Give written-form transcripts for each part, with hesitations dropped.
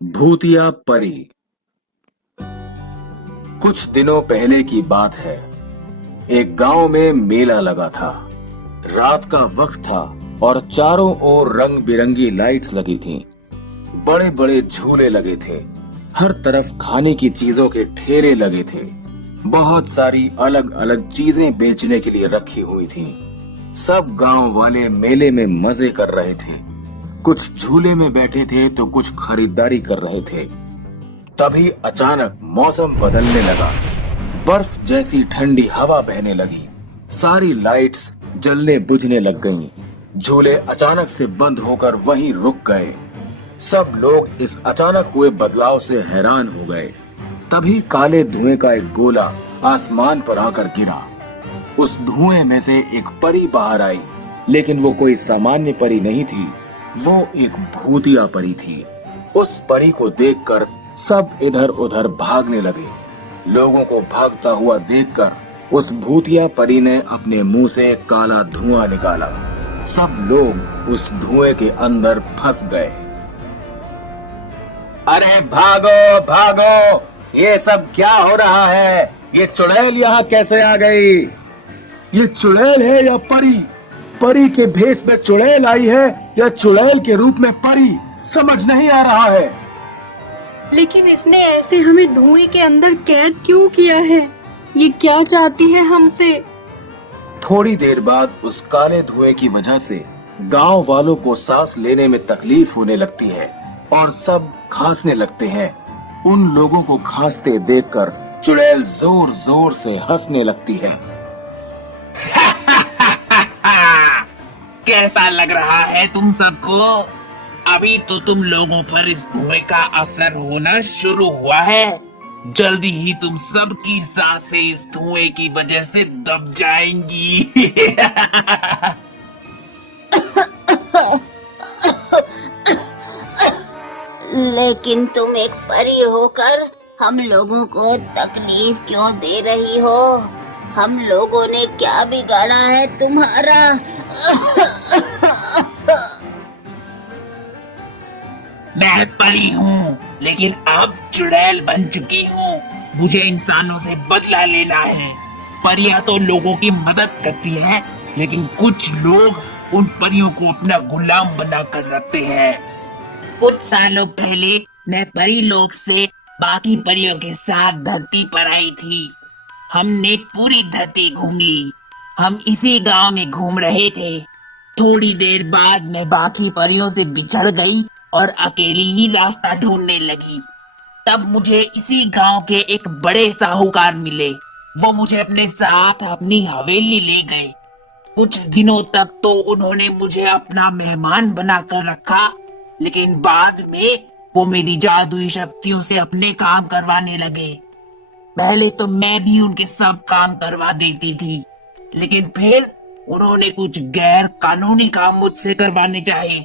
भूतिया परी। कुछ दिनों पहले की बात है। एक गांव में मेला लगा था। रात का वक्त था और चारों ओर रंग बिरंगी लाइट्स लगी थीं। बड़े बड़े झूले लगे थे। हर तरफ खाने की चीजों के ठेले लगे थे। बहुत सारी अलग अलग चीजें बेचने के लिए रखी हुई थीं। सब गांव वाले मेले में मजे कर रहे थे। कुछ झूले में बैठे थे तो कुछ खरीदारी कर रहे थे। तभी अचानक मौसम बदलने लगा। बर्फ जैसी ठंडी हवा बहने लगी। सारी लाइट्स जलने बुझने लग गईं। झूले अचानक से बंद होकर वहीं रुक गए। सब लोग इस अचानक हुए बदलाव से हैरान हो गए। तभी काले धुएं का एक गोला आसमान पर आकर गिरा। उस धुएं में से एक परी बाहर आई, लेकिन वो कोई सामान्य परी नहीं थी। वो एक भूतिया परी थी। उस परी को देखकर सब इधर उधर भागने लगे। लोगों को भागता हुआ देखकर उस भूतिया परी ने अपने मुंह से काला धुआं निकाला। सब लोग उस धुएं के अंदर फंस गए। अरे भागो भागो, ये सब क्या हो रहा है? ये चुड़ैल यहाँ कैसे आ गई? ये चुड़ैल है या परी? परी के भेष में चुड़ैल आई है या चुड़ैल के रूप में परी? समझ नहीं आ रहा है। लेकिन इसने ऐसे हमें धुएं के अंदर कैद क्यों किया है? ये क्या चाहती है हमसे? थोड़ी देर बाद उस काले धुएं की वजह से गांव वालों को सांस लेने में तकलीफ होने लगती है और सब खांसने लगते हैं। उन लोगों को खांसते देखकर चुड़ैल जोर जोर से हंसने लगती है। कैसा लग रहा है तुम सबको? अभी तो तुम लोगों पर इस धुएं का असर होना शुरू हुआ है। जल्दी ही तुम सबकी सांसें इस धुएं की वजह से दब जाएंगी। लेकिन तुम एक परी होकर हम लोगों को तकलीफ क्यों दे रही हो? हम लोगों ने क्या बिगाड़ा है तुम्हारा? मैं परी हूँ, लेकिन अब चुड़ैल बन चुकी हूँ। मुझे इंसानों से बदला लेना है। परियां तो लोगों की मदद करती है, लेकिन कुछ लोग उन परियों को अपना गुलाम बनाकर रखते हैं। कुछ सालों पहले मैं परी लोक से बाकी परियों के साथ धरती पर आई थी। हमने पूरी धरती घूम ली। हम इसी गांव में घूम रहे थे। थोड़ी देर बाद मैं बाकी परियों से बिछड़ गई और अकेली ही रास्ता ढूंढने लगी। तब मुझे इसी गांव के एक बड़े साहूकार मिले। वो मुझे अपने साथ अपनी हवेली ले गए। कुछ दिनों तक तो उन्होंने मुझे अपना मेहमान बनाकर रखा, लेकिन बाद में वो मेरी जादुई शक्तियों से अपने काम करवाने लगे। पहले तो मैं भी उनके सब काम करवा देती थी, लेकिन फिर उन्होंने कुछ गैर कानूनी काम मुझसे करवाने चाहे।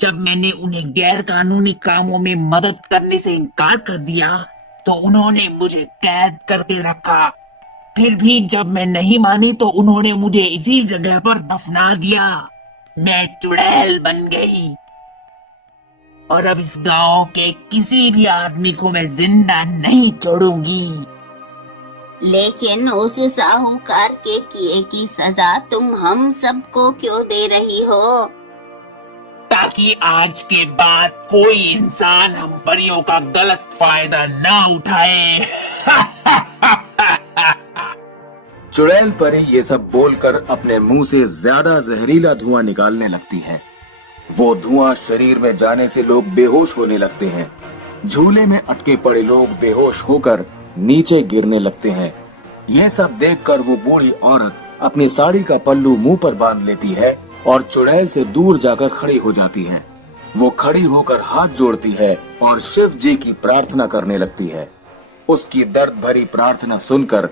जब मैंने उन्हें गैर कानूनी कामों में मदद करने से इनकार कर दिया, तो उन्होंने मुझे कैद करके रखा। फिर भी जब मैं नहीं मानी तो उन्होंने मुझे इसी जगह पर दफना दिया। मैं चुड़ैल बन गई और अब इस गांव के किसी भी आदमी को मैं जिंदा नहीं छोड़ूंगी। लेकिन उस साहूकार के किए की सजा तुम हम सबको क्यों दे रही हो? ताकि आज के बाद कोई इंसान हम परियों का गलत फायदा ना उठाए। चुड़ैल परी ये सब बोलकर अपने मुंह से ज्यादा जहरीला धुआं निकालने लगती है। वो धुआं शरीर में जाने से लोग बेहोश होने लगते हैं। झूले में अटके पड़े लोग बेहोश होकर नीचे गिरने लगते हैं। यह सब देखकर वो बूढ़ी औरत अपनी साड़ी का पल्लू मुंह पर बांध लेती है और चुड़ैल से दूर जाकर खड़ी हो जाती है। वो खड़ी होकर हाथ जोड़ती है और शिव जी की प्रार्थना करने लगती है। उसकी दर्द भरी प्रार्थना सुनकर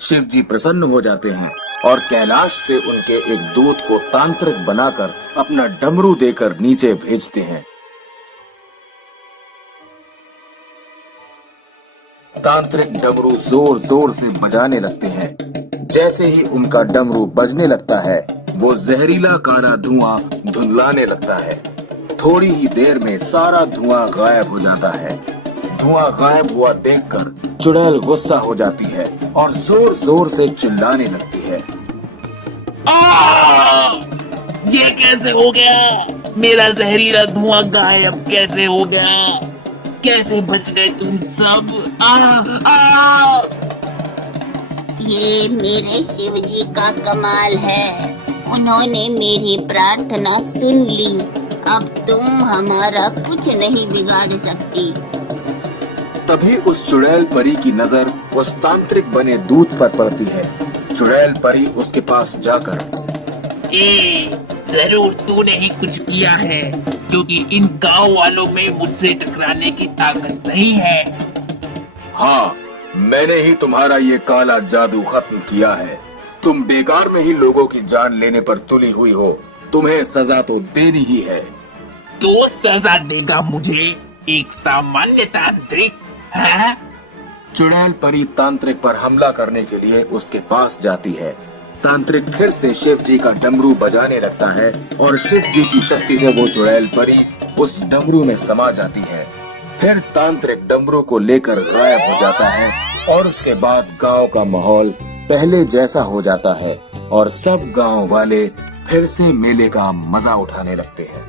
शिव जी प्रसन्न हो जाते हैं और कैलाश से उनके एक दूत को तांत्रिक बनाकर अपना डमरू देकर नीचे भेजते हैं। तांत्रिक डमरू जोर जोर से बजाने लगते हैं। जैसे ही उनका डमरू बजने लगता है, वो जहरीला काला धुआं धुंधलाने लगता है। थोड़ी ही देर में सारा धुआं गायब हो जाता है। धुआं गायब हुआ देखकर चुड़ैल गुस्सा हो जाती है और जोर जोर से चिल्लाने लगती है। ये कैसे हो गया? मेरा जहरीला धुआं गायब कैसे हो गया? कैसे बच गए तुम सब? ये मेरे शिव जी का कमाल है। उन्होंने मेरी प्रार्थना सुन ली। अब तुम हमारा कुछ नहीं बिगाड़ सकती। तभी उस चुड़ैल परी की नजर उस तांत्रिक बने दूत पर पड़ती है। चुड़ैल परी उसके पास जाकर, जरूर तूने ही कुछ किया है, क्योंकि इन गांव वालों में मुझसे टकराने की ताकत नहीं है। हाँ, मैंने ही तुम्हारा ये काला जादू खत्म किया है। तुम बेकार में ही लोगों की जान लेने पर तुली हुई हो। तुम्हें सजा तो देनी ही है। तो सजा देगा मुझे एक सामान्य तांत्रिक? है? चुड़ैल परी तांत्रिक पर हमला करने के लिए उसके पास जाती है। तांत्रिक फिर से शिव जी का डमरू बजाने लगता है और शिव जी की शक्ति से वो चुड़ैल परी उस डमरू में समा जाती है। फिर तांत्रिक डमरू को लेकर गायब हो जाता है और उसके बाद गांव का माहौल पहले जैसा हो जाता है और सब गांव वाले फिर से मेले का मजा उठाने लगते हैं।